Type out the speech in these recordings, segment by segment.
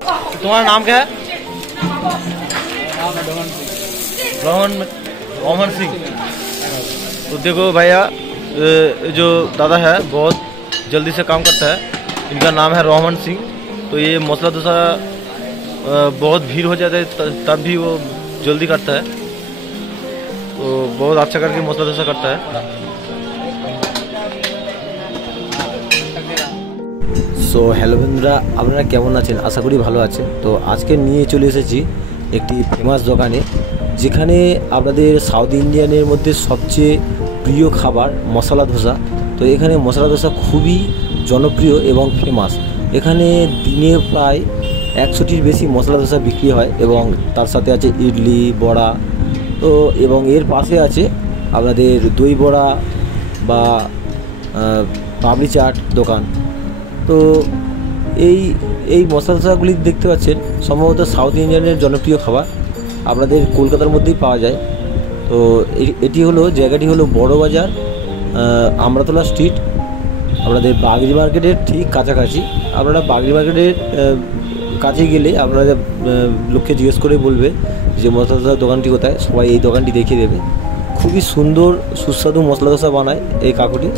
तुम्हारा नाम क्या है? रोहन सिंह। तो देखो भैया, जो दादा है बहुत जल्दी से काम करता है। इनका नाम है रोहन सिंह। तो ये मसाला डोसा बहुत भीड़ हो जाता है तब भी वो जल्दी करता है। तो बहुत अच्छा करके मसाला डोसा करता है। সো হ্যালো বন্ধুরা, আপনারা কেমন আছেন? আশা করি ভালো আছেন। তো আজকে নিয়ে চলে এসেছি একটি ফেমাস দোকানে, যেখানে আপনাদের সাউথ ইন্ডিয়ানের মধ্যে সবচেয়ে প্রিয় খাবার মশলা ধোসা। তো এখানে মশলা ধোসা খুবই জনপ্রিয় এবং ফেমাস। এখানে দিনে প্রায় 100টির বেশি মশলা ধোসা বিক্রি হয় এবং তার সাথে আছে ইডলি, বড়া। তো এবং এর পাশে আছে আপনাদের দই বড়া বা পাপড়ি চাট দোকান। তো এই মশলা ধোসাগুলি দেখতে পাচ্ছেন সম্ভবত সাউথ ইন্ডিয়ানের জনপ্রিয় খাবার, আপনাদের কলকাতার মধ্যেই পাওয়া যায়। তো এটি হলো জায়গাটি হলো বড় বাজার, আমরাতলা স্ট্রিট, আপনাদের বাগরি মার্কেটের ঠিক কাছাকাছি। আপনারা বাগরি মার্কেটের কাছে গেলে আপনারা লোককে জিজ্ঞেস করে বলবে যে মশলা ধোসার দোকানটি কোথায়, সবাই এই দোকানটি দেখিয়ে দেবে। খুবই সুন্দর সুস্বাদু মশলা ধোসা বানায় এই কাকুটি।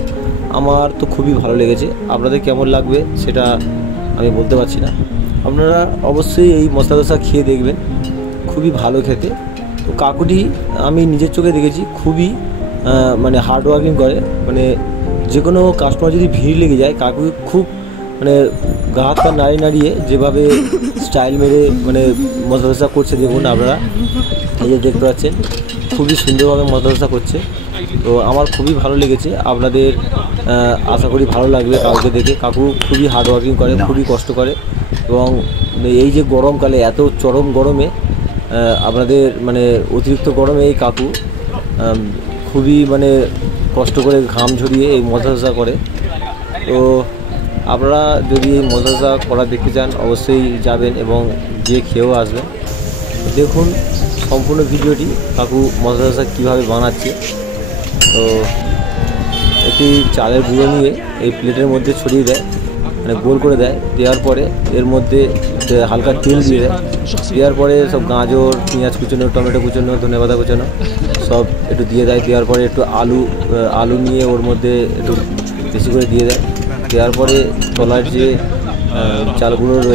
আমার তো খুবই ভালো লেগেছে। আপনাদের কেমন লাগবে সেটা আমি বলতে পারছি না। আপনারা অবশ্যই এই মশলা ধোসা খেয়ে দেখবেন, খুবই ভালো খেতে। তো কাকুটি আমি নিজের চোখে দেখেছি, খুবই মানে হার্ড ওয়ার্কিং করে। মানে যে কোনো কাস্টমার যদি ভিড় লেগে যায়, কাকু খুব মানে গা হাত পা নাড়িয়ে যেভাবে স্টাইল মেরে মানে মশলা ধোসা করছে, দেখুন আপনারা এই যে দেখতে পাচ্ছেন, খুবই সুন্দরভাবে মশলা ধোসা করছে। তো আমার খুবই ভালো লেগেছে। আপনাদের আশা করি ভালো লাগবে কাউকে দেখে। কাকু খুবই হার্ড ওয়ার্কিং করে, খুবই কষ্ট করে এবং এই যে গরমকালে এত চরম গরমে, আপনাদের মানে অতিরিক্ত গরমে এই কাকু খুবই মানে কষ্ট করে ঘাম ঝরিয়ে এই মশলা ধোসা করে। তো আপনারা যদি এই মশলা ধোসা করা দেখতে চান অবশ্যই যাবেন এবং গিয়ে খেয়েও আসবেন। দেখুন সম্পূর্ণ ভিডিওটি কাকু মশলা ধোসা কীভাবে বানাচ্ছে। তো একটি চালের গুঁড়ো নিয়ে এই প্লেটের মধ্যে ছড়িয়ে দেয়, মানে গোল করে দেয়। দেওয়ার পরে এর মধ্যে হালকা তেল দিয়ে দেয়। দেওয়ার পরে সব গাজর, পেঁয়াজ কুচোনো, টমেটো কুচোনো, ধনেপাতা কুচোনো সব একটু দিয়ে দেয়। দেওয়ার পরে একটু আলু নিয়ে ওর মধ্যে একটু বেশি করে দিয়ে দেয়। দেওয়ার পরে তলার যে চাল গুঁড়োর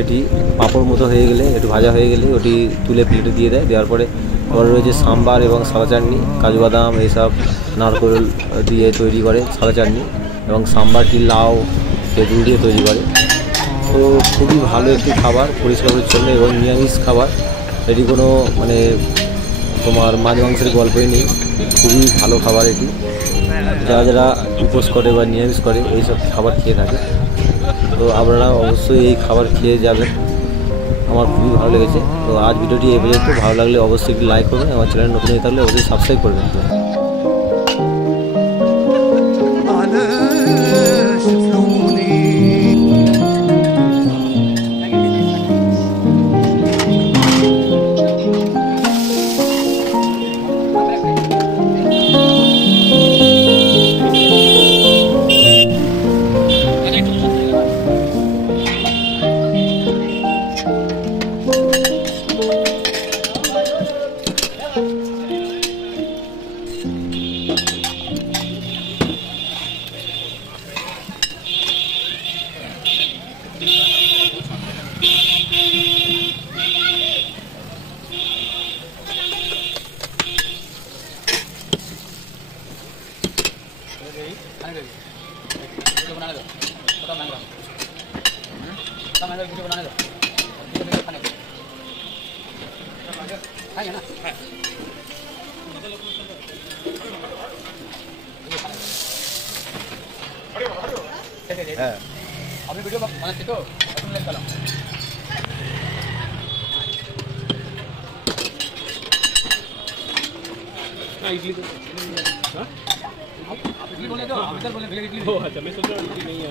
এটি পাঁপড় মতো হয়ে গেলে, একটু ভাজা হয়ে গেলে ওটি তুলে প্লেটে দিয়ে দেয়। দেওয়ার পরে পরে রয়েছে সাম্বার এবং সাদা চাটনি, কাজু বাদাম এইসব নারকেল দিয়ে তৈরি করে সাদা চাটনি, এবং সাম্বারটি লাউ তেঁতুল দিয়ে তৈরি করে। তো খুবই ভালো একটি খাবার, পরিষ্কার পরিচ্ছন্ন এবং নিরামিষ খাবার। এটি কোনো মানে তোমার মাছ মাংসের গল্পই নেই, খুবই ভালো খাবার এটি। যারা যারা উপোস করে বা নিরামিষ করে এইসব খাবার খেয়ে থাকে। তো আপনারা অবশ্যই এই খাবার খেয়ে যাবেন, আমার খুবই ভালো লেগেছে। তো আজ ভিডিওটি এই পর্যন্ত। ভালো লাগলে অবশ্যই একটি লাইক করবেন, আমার চ্যানেল নতুন হয়ে থাকলে অবশ্যই সাবস্ক্রাইব করবেন। আপনি ভিডিও বানাচ্ছি তো গেলাম। इडली तो इडली बोले तो आप इधर बोले भैया इडली। ओ अच्छा, मैं सोच रहा हूँ इडली नहीं है।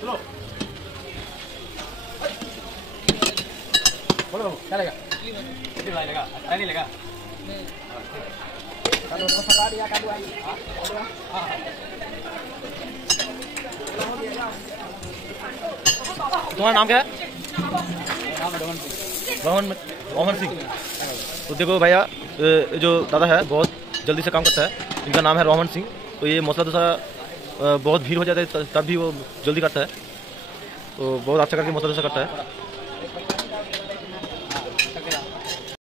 चलो बोलो क्या लगेगा? इडली लगा अच्छा नहीं लगा तुम्हारा नाम क्या है? रोहन सिंह। तो देखो भैया, जो दादा है बहुत जल्दी से काम करता है, इनका नाम है रोहन सिंह। तो ये मसला डोसा बहुत भीड़ हो जाता है तब भी वो जल्दी करता है, तो बहुत अच्छा करके मसला डोसा करता है।